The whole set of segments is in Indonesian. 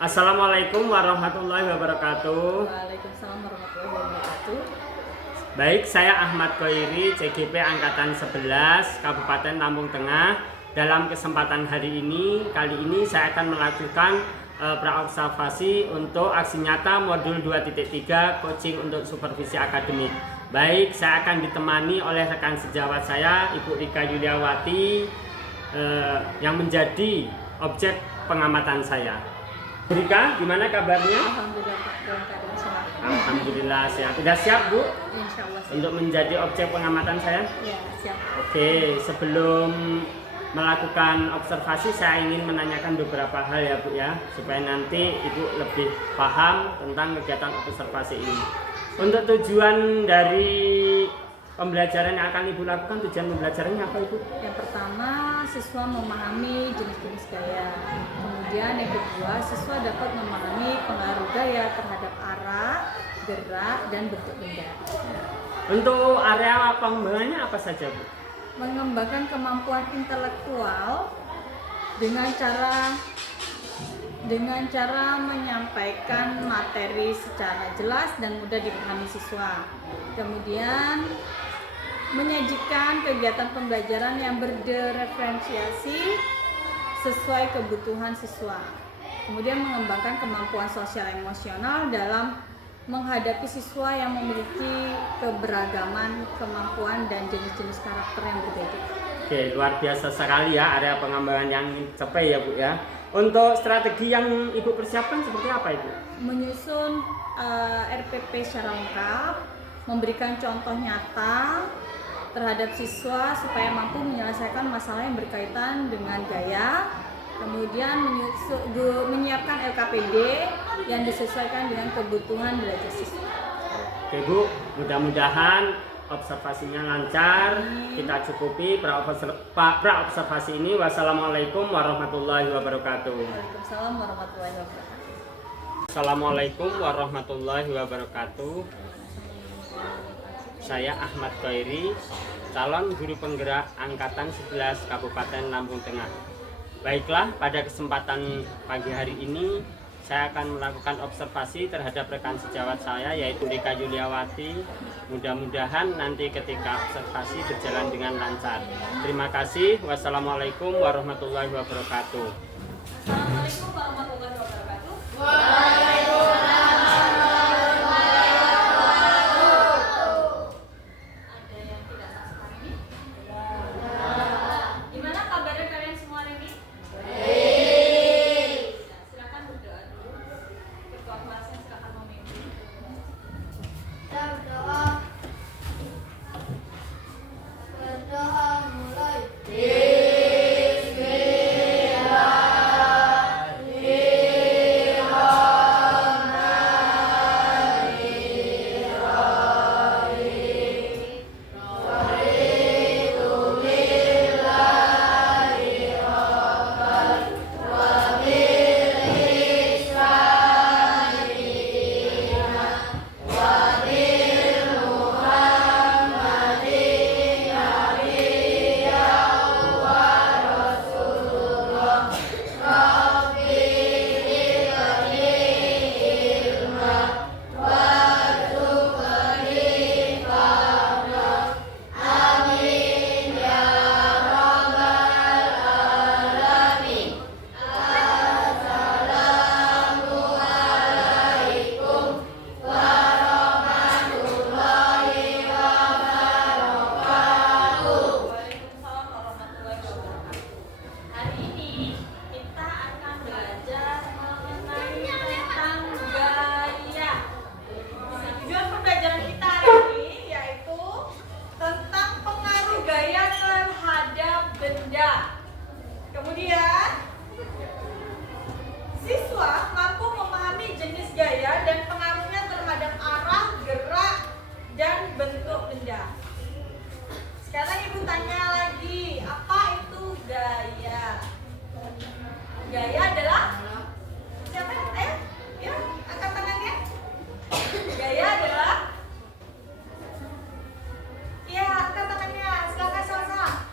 Assalamualaikum warahmatullahi wabarakatuh. Waalaikumsalam warahmatullahi wabarakatuh. Baik, saya Ahmad Khoiri, CGP Angkatan 11, Kabupaten Lampung Tengah. Dalam kesempatan kali ini saya akan melakukan praobservasi untuk aksi nyata modul 2.3 coaching untuk supervisi akademik. Baik, saya akan ditemani oleh rekan sejawat saya, Ibu Rika Yuliawati, yang menjadi objek pengamatan saya. Rika, gimana kabarnya? Alhamdulillah Pak, dalam keadaan sehat. Alhamdulillah sehat. Sudah siap, Bu? Insya Allah siap. Untuk menjadi objek pengamatan saya? Ya, siap. Oke, sebelum melakukan observasi saya ingin menanyakan beberapa hal ya, Bu ya, supaya nanti Ibu lebih paham tentang kegiatan observasi ini. Untuk tujuan dari pembelajaran yang akan Ibu lakukan, tujuan pembelajarannya apa, Ibu? Yang pertama, siswa memahami jenis-jenis gaya. Kemudian yang kedua, siswa dapat memahami pengaruh gaya terhadap arah, gerak, dan bentuk benda. Untuk area pengembangannya apa saja, Bu? Mengembangkan kemampuan intelektual dengan cara menyampaikan materi secara jelas dan mudah dipahami siswa. Kemudian menyajikan kegiatan pembelajaran yang berdiferensiasi sesuai kebutuhan siswa. Kemudian mengembangkan kemampuan sosial emosional dalam menghadapi siswa yang memiliki keberagaman kemampuan dan jenis-jenis karakter yang berbeda. Oke, luar biasa sekali ya area pengembangan yang capai ya, Bu ya. Untuk strategi yang Ibu persiapkan seperti apa, Ibu? Menyusun RPP secara lengkap, memberikan contoh nyata terhadap siswa supaya mampu menyelesaikan masalah yang berkaitan dengan gaya. Kemudian menyiapkan LKPD yang disesuaikan dengan kebutuhan belajar siswa. Oke, Bu, mudah-mudahan observasinya lancar. Kita cukupi pra-observasi ini. Wassalamualaikum warahmatullahi wabarakatuh. Waalaikumsalam warahmatullahi wabarakatuh. Assalamualaikum warahmatullahi wabarakatuh. Saya Ahmad Khoiri, calon guru penggerak Angkatan 11 Kabupaten Lampung Tengah. Baiklah, pada kesempatan pagi hari ini saya akan melakukan observasi terhadap rekan sejawat saya, yaitu Rika Yuliawati. Mudah-mudahan nanti ketika observasi berjalan dengan lancar. Terima kasih. Wassalamualaikum warahmatullahi wabarakatuh. Assalamualaikum warahmatullahi wabarakatuh. Ada yang tidak sah hari ini? Gimana kabarnya kalian semua hari ini? Silakan berdoa dulu. Ketua kelasnya silakan memimpin. Berdoa mulai. Waalaikumsalam warahmatullahi wabarakatuh. Hari ini kita akan belajar mengenai tentang gaya. Tujuan pembelajaran kita hari ini yaitu tentang pengaruh gaya terhadap benda. Kemudian siswa mampu memahami jenis gaya dan pengaruhnya terhadap arah, gerak, dan bentuk benda. Sekarang Ibu tanya lagi, apa itu gaya? Gaya adalah siapa? Ayo, yuk, angkat tangannya. Gaya adalah, iya, angkat tangannya. Silakan Salsa.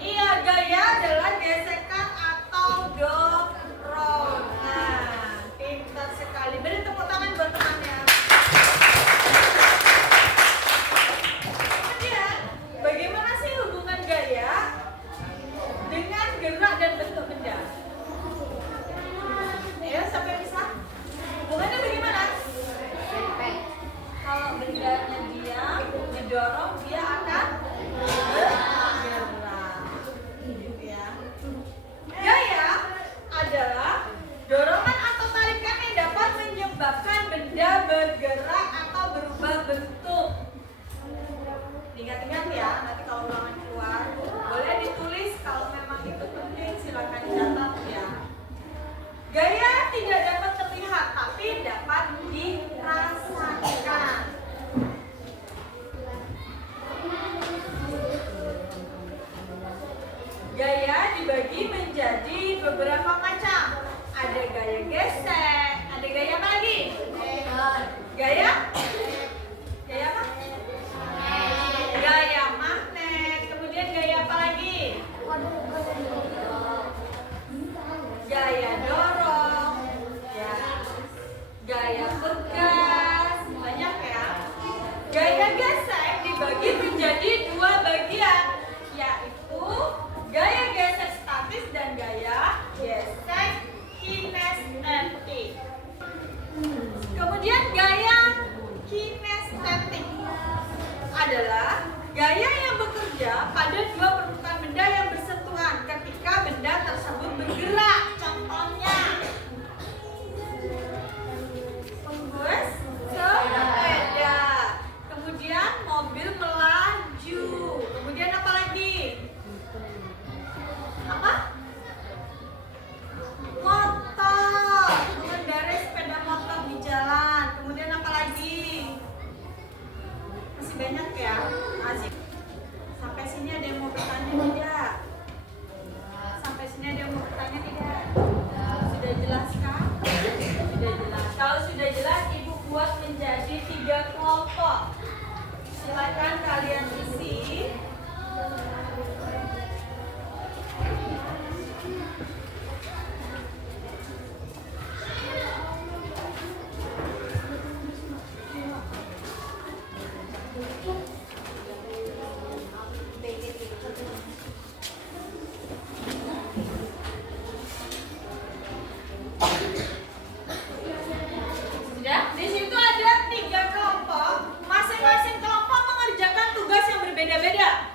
Iya, gaya adalah gesekan atau dorong. Nah, Kemudian gaya kinestetik adalah gaya yang bekerja pada dua permukaan benda yang bersentuhan ketika benda tersebut bergerak. Contohnya, bus sepeda, kemudian mobil melaju, kemudian apa lagi? Apa? Motor, mengendarai sepeda motor di jalan, kemudian apa lagi? Masih banyak ya? Masih. Sampai sini ada yang mau bertanya tidak? Sampai sini ada yang mau bertanya tidak? Sudah jelas kan? Sudah jelas. Kalau sudah jelas, Ibu buat menjadi 3 kelompok. Silakan kalian isi. Sudah? Di situ ada 3 kelompok. Masing-masing kelompok mengerjakan tugas yang berbeda-beda.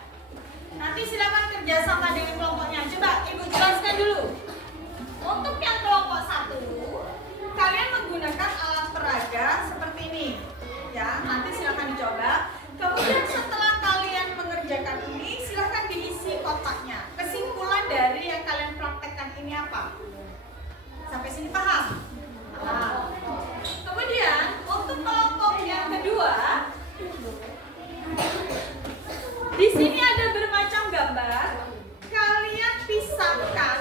Nanti silakan kerjasama dengan kelompoknya. Coba Ibu jelaskan dulu. Untuk yang kelompok 1, kalian menggunakan alat peraga seperti ini. Ya, nanti silakan dicoba. Kemudian setelah kalian mengerjakan ini, silakan diisi kotaknya. Kesimpulan dari yang kalian praktekkan ini apa? Sampai sini paham? Nah, kemudian untuk kelompok yang kedua, di sini ada bermacam gambar. Kalian pisahkan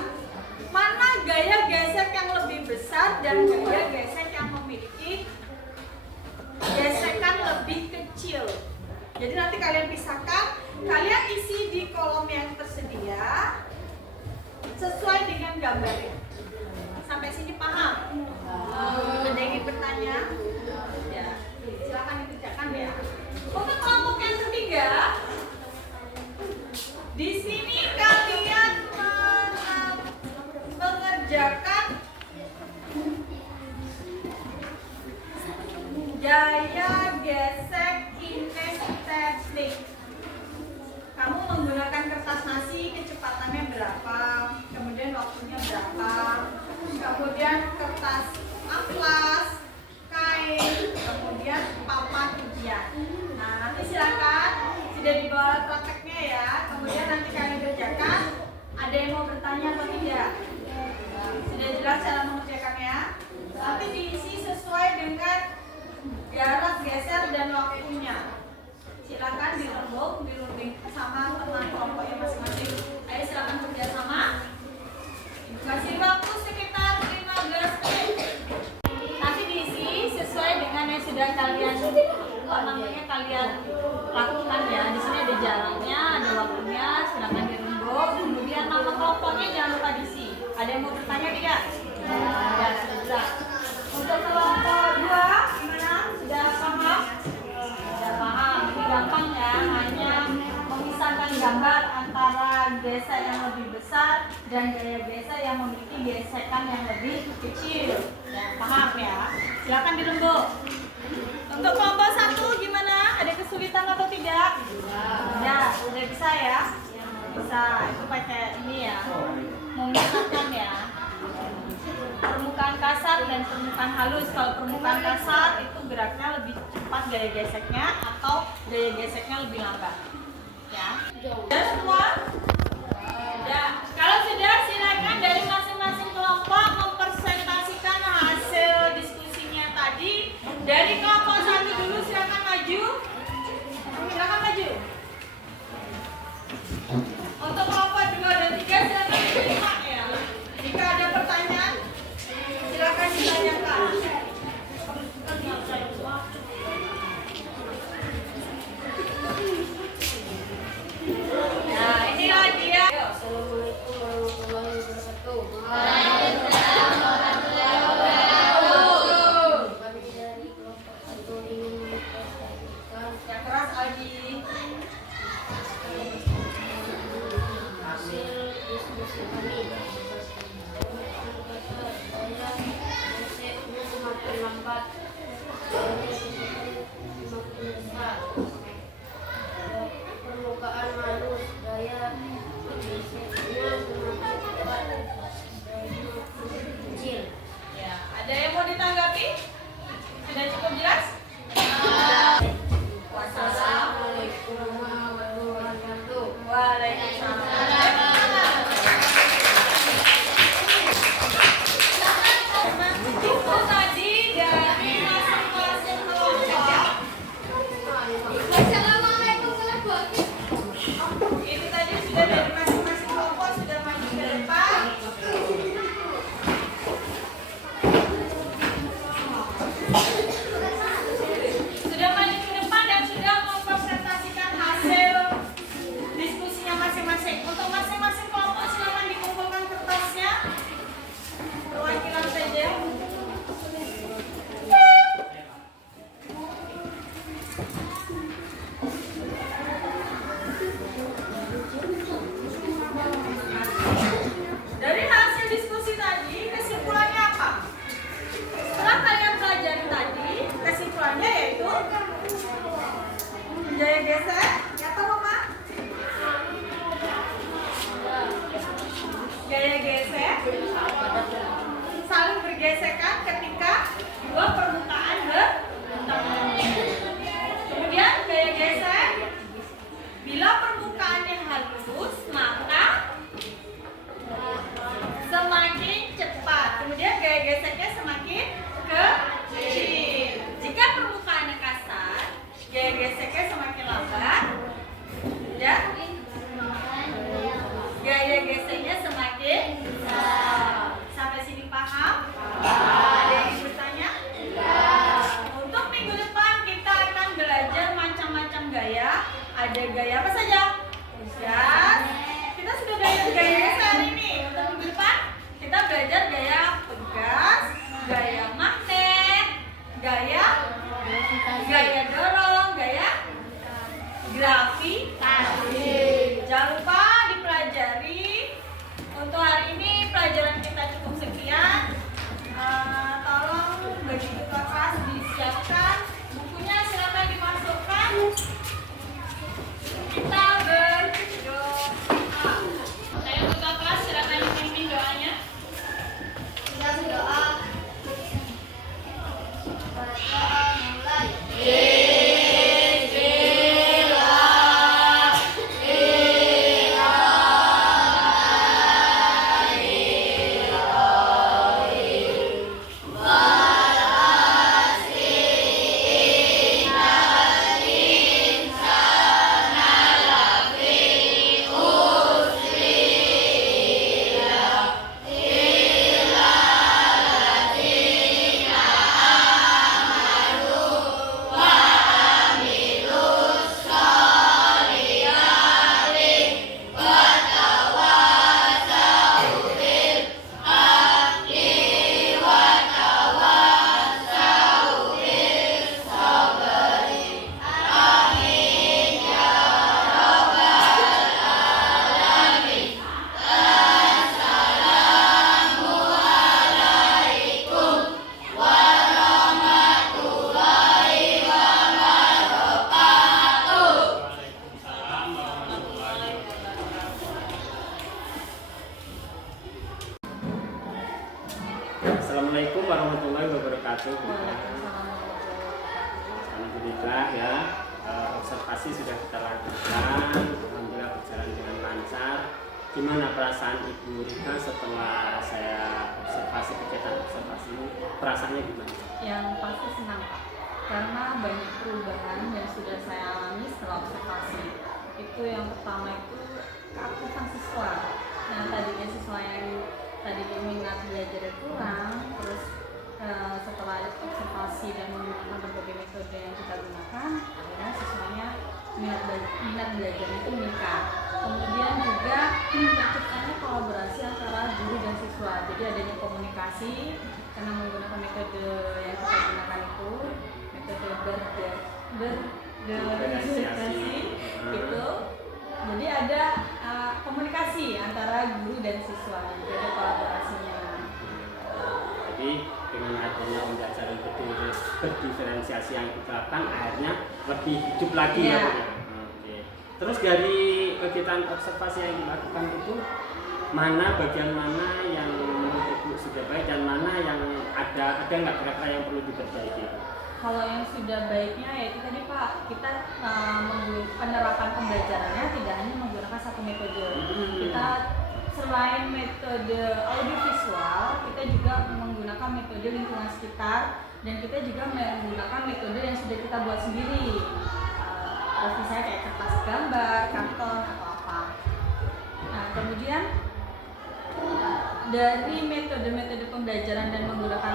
mana gaya gesek yang lebih besar dan gaya gesek yang memiliki gesekan lebih kecil. Jadi nanti kalian pisahkan, kalian isi di kolom yang tersedia sesuai dengan gambarnya. Sampai sini paham? Ada yang ingin bertanya? Ya, silakan dikerjakan ya. Untuk kelompok yang ketiga, di sini kalian mengerjakan gaya gesek kinestetik. Kamu menggunakan kertas nasi, kecepatannya berapa, kemudian waktunya berapa, kemudian kertas amplas, kain, kemudian papan ujian. Nah, nanti silakan sudah dibawa prakteknya ya. Kemudian nanti kalian kerjakan. Ada yang mau bertanya atau tidak? Sudah jelas cara mengerjakannya. Nanti diisi sesuai dengan jarak geser dan waktunya. Silakan dirunding sama teman kelompoknya masing-masing. Ayo silakan kerjasama. Kasih waktu sekitar 15 menit. Nanti diisi sesuai dengan yang sudah kalian kalian lakukan ya. Di sini ada jaraknya, ada waktunya. Silakan dirundung. Kemudian nama kelompoknya jangan lupa diisi. Ada yang mau bertanya tidak? Ya, sudah. Untuk kelompok 2 gimana? Sudah paham? Sudah paham. Ini gampang ya, hanya memisahkan gambar antara gesek yang lebih besar dan gaya gesek yang memiliki gesekan yang lebih kecil. Ya, paham ya? Silakan dirembuk. Untuk kelompok 1 gimana? Ada kesulitan atau tidak? Ya, udah bisa ya? Bisa. Itu pakai ini ya. Memisahkan ya. Permukaan kasar dan permukaan halus. Kalau permukaan kasar itu geraknya lebih cepat gaya geseknya, atau gaya geseknya lebih lambat. Ya. Sudah semua? Ya. Kalau sudah, silakan dari masing-masing kelompok mempresentasikan hasil diskusinya tadi. Dari kelompok 1 dulu silakan maju. Silakan maju. Untuk kelompok 2 dan 3 silakan diterima ya. Jika ada pertanyaan, silakan ditanyakan. Nah, inilah dia. Assalamualaikum warahmatullahi ditanggapi? Sudah cukup jelas? Wassalamualaikum warahmatullahi wabarakatuh. Waalaikumsalam. Itu tadi dari masing-masing kelompok. Itu tadi sudah dari masing-masing kelompok sudah maju ke depan. Sudah maju ke depan dan sudah mempresentasikan hasil diskusinya masing-masing. Untuk masing-masing kelompok silakan dikumpulkan kertasnya. Perwakilan saja. Dari hasil diskusi tadi, kesimpulannya apa? Setelah kalian pelajari tadi, kesimpulannya yaitu gaya gesek, apa Mama? Gaya gesek saling bergesekan ketika dua permukaan bertemu. Kemudian gaya gesek, bila permukaannya halus, maka semakin cepat. Kemudian gaya geseknya semakin kecil. Jika permukaannya kasar, gaya geseknya semakin lambat. Ya, gaya geseknya semakin besar. Sampai sini paham? Ada yang ingin bertanya? Untuk minggu depan kita akan belajar macam-macam gaya. Ada gaya apa saja? Pegas. Kita sudah belajar gaya hari ini. Untuk minggu depan kita belajar gaya pegas, gaya magnet, gaya dorong, gaya gravitasi. Jangan lupa dipelajari. Untuk hari ini pelajaran kita cukup sekian. Tolong bagi ketua kelas disiapkan bukunya, silakan dimasukkan. Kita berdoa. Saya ketua kelas, silakan dipimpin doanya. Kita berdoa. Berdoa mulai. Assalamualaikum warahmatullahi wabarakatuh. Alhamdulillah ya, observasi sudah kita lakukan. Alhamdulillah berjalan dengan lancar. Gimana perasaan Ibu Rika setelah saya observasi, kegiatan observasi ini? Perasaannya gimana? Yang pasti senang Pak, karena banyak perubahan yang sudah saya alami setelah observasi. Itu yang pertama itu keaktifan siswa. Nah, tadinya siswa yang tadi minat belajar kurang, terus setelah observasi dan menggunakan berbagai metode yang kita gunakan, akhirnya siswanya minat belajar itu meningkat. Kemudian juga terciptanya kolaborasi antara guru dan siswa. Jadi adanya komunikasi karena menggunakan metode yang kita gunakan itu metode berdiskusi gitu. Jadi ada komunikasi antara guru dan siswa, jadi ada kolaborasinya. Jadi dengan adanya pembelajaran berdiferensiasi yang kita lakukan, akhirnya lebih hidup lagi ya Bu. Oke. Terus dari kegiatan observasi yang dilakukan itu, bagian mana yang menurut Ibu sudah baik dan mana yang ada ada nggak kira-kira yang perlu diperbaiki? Kalau yang sudah baiknya ya itu tadi Pak, kita penerapan pembelajarannya tidak hanya menggunakan satu metode. Kita selain metode audiovisual, kita juga menggunakan metode lingkungan sekitar dan kita juga menggunakan metode yang sudah kita buat sendiri. Misalnya kayak kertas gambar, karton atau apa. Nah, kemudian dari metode-metode pembelajaran dan menggunakan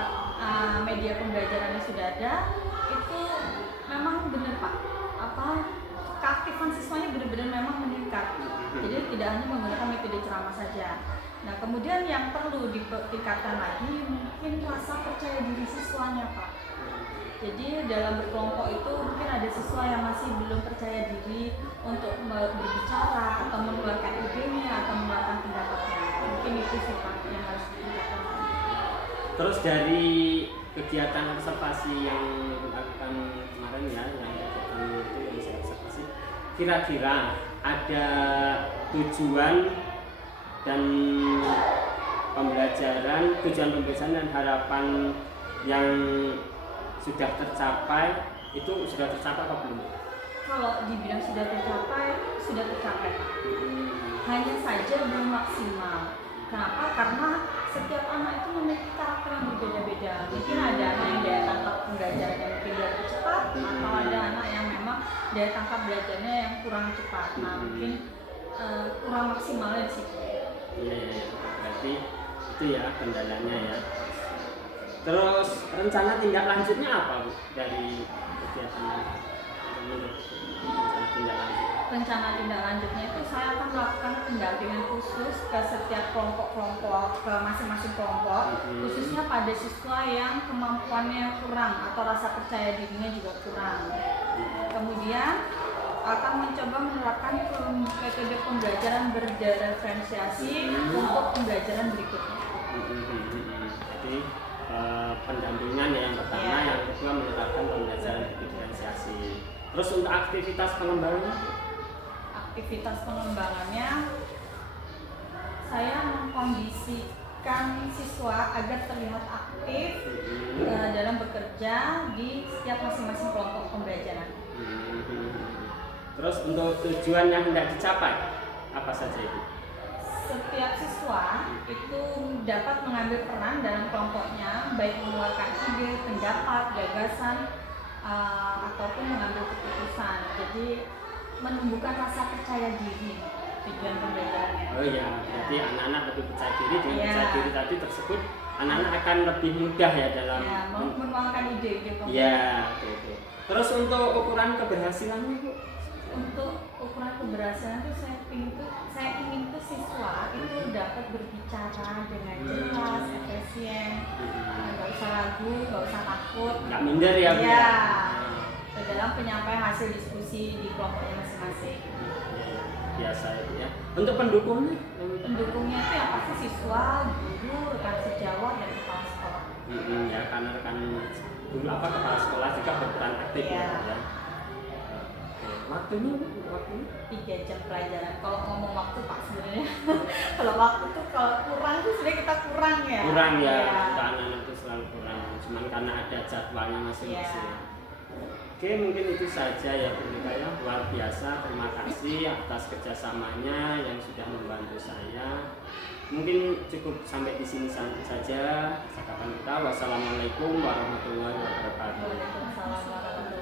media pembelajaran yang sudah ada itu memang benar Pak, keaktifan siswanya benar-benar memang meningkat. Jadi tidak hanya menggunakan metode ceramah saja. Nah, kemudian yang perlu ditingkatkan lagi mungkin rasa percaya diri siswanya Pak. Jadi dalam berkelompok itu mungkin ada siswa yang masih belum percaya diri untuk berbicara atau mengeluarkan idenya atau mengeluarkan pendapatnya. Mungkin itu sih Pak yang harus ditingkatkan. Terus dari kegiatan observasi yang dilakukan kemarin ya, yang kegiatan itu yang saya observasi, kira-kira ada tujuan dan pembelajaran dan harapan yang sudah tercapai, itu sudah tercapai apa belum? Kalau dibilang sudah tercapai. Hanya saja belum maksimal. Kenapa? Karena setiap anak itu memiliki karakter yang berbeda-beda. Mungkin ada anak yang daya tangkap pembelajarannya mungkin lebih cepat, atau ada anak yang memang daya tangkap belajarnya yang kurang cepat. Nah, mungkin kurang maksimalnya di situ. Iya, berarti itu ya kendalanya ya. Terus rencana tindak lanjutnya apa Bu dari kegiatan ini? Rencana tindak lanjutnya itu saya akan melakukan pendampingan khusus ke setiap kelompok-kelompok, ke masing-masing kelompok, khususnya pada siswa yang kemampuannya kurang atau rasa percaya dirinya juga kurang. Kemudian akan mencoba menerapkan metode pembelajaran berdiferensiasi untuk pembelajaran berikutnya. Jadi pendampingan yang pertama, yang kedua menerapkan pembelajaran diferensiasi. Terus untuk aktivitas pengembangannya, saya mengkondisikan siswa agar terlihat aktif dalam bekerja di setiap masing-masing kelompok pembelajaran. Terus untuk tujuan yang hendak dicapai apa saja itu? Setiap siswa itu dapat mengambil peran dalam kelompoknya, baik mengeluarkan ide, pendapat, gagasan, ataupun mengambil keputusan. Jadi menumbuhkan rasa percaya diri tujuan pembelajarannya. Oh iya, berarti anak-anak lebih percaya diri. Dengan percaya diri tadi tersebut, anak-anak akan lebih mudah ya dalam menuangkan ide-ide. Iya, betul. Terus untuk ukuran keberhasilannya Bu? Untuk ukuran keberhasilan itu saya ingin tuh siswa itu dapat berbicara dengan jelas, efisien, nggak usah ragu, nggak usah takut, nggak minder ya Bu? Iya. Dalam penyampaian hasil diskusi di kelompoknya masing-masing. Biasa itu ya. Untuk pendukungnya itu yang pasti siswa, guru, rekan sejawat dan kepala sekolah. Ya, karena rekan guru kepala sekolah juga berperan aktif ya. Waktunya 3 jam pelajaran. Kalau ngomong waktu Pak sebenarnya kalau waktu tuh kalau kurang tuh sebenarnya kita kurang ya. Kurang ya. Anak-anak itu selalu kurang. Cuman karena ada jadwalnya masing-masing. Oke, mungkin itu saja ya Bu Nika ya. Luar biasa. Terima kasih atas kerjasamanya yang sudah membantu saya. Mungkin cukup sampai di sini saja. Percakapan kita. Wassalamualaikum warahmatullahi wabarakatuh. Waalaikumsalam warahmatullahi wabarakatuh.